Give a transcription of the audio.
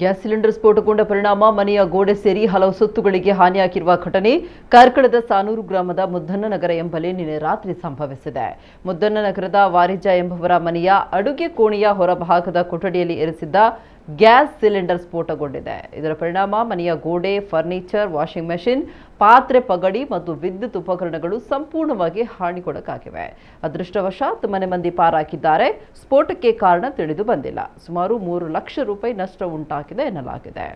Gas cylinder ಸ್ಫೋಟಗೊಂಡ ಪರಿಣಾಮ ಮನೆಯ ಗೋಡೆ ಸೇರಿ ಹಲವು ಸೊತ್ತುಗಳಿಗೆ ಹಾನಿಯಾಗಿರುವ ಘಟನೆ ಕಾರ್ಕಳದ ಸಾನೂರು ಗ್ರಾಮದ ಮುದ್ದನ್ನನಗರ ಎಂಬಲ್ಲಿ ನಿನ್ನೆ ರಾತ್ರಿ ಸಂಭವಿಸಿದೆ. ಮುದ್ದನ್ನನಗರದ ವಾರಿಜ ಎಂಬುವರ ಮನೆಯ ಅಡುಗೆ ಕೋಣೆಯ ಹೊರಭಾಗದ ಕೊಠಡಿಯಲ್ಲಿ ಇರಿಸಿದ್ದ ಗ್ಯಾಸ್ ಸಿಲಿಂಡರ್ ಸ್ಫೋಟಗೊಂಡಿದೆ. ಇದರ ಪರಿಣಾಮ ಮನೆಯ ಗೋಡೆ, ಫರ್ನಿಚರ್, ವಾಷಿಂಗ್ ಮೆಷಿನ್, ಪಾತ್ರೆ, ಪಗಡಿ ಮತ್ತು ವಿದ್ಯುತ್ ಉಪಕರಣಗಳು ಸಂಪೂರ್ಣವಾಗಿ ಹಾನಿಗೊಳಗಾಗಿವೆ. ಅದೃಷ್ಟವಶಾತ್ ಮನೆ ಮಂದಿ ಪಾರಾಗಿದ್ದಾರೆ. ಸ್ಫೋಟಕ್ಕೆ ಕಾರಣ ತಿಳಿದು ಬಂದಿಲ್ಲ. ಸುಮಾರು 3 ಲಕ್ಷ ರೂಪಾಯಿ ನಷ್ಟ ಉಂಟಾಗಿದೆ ಎನ್ನಲಾಗಿದೆ.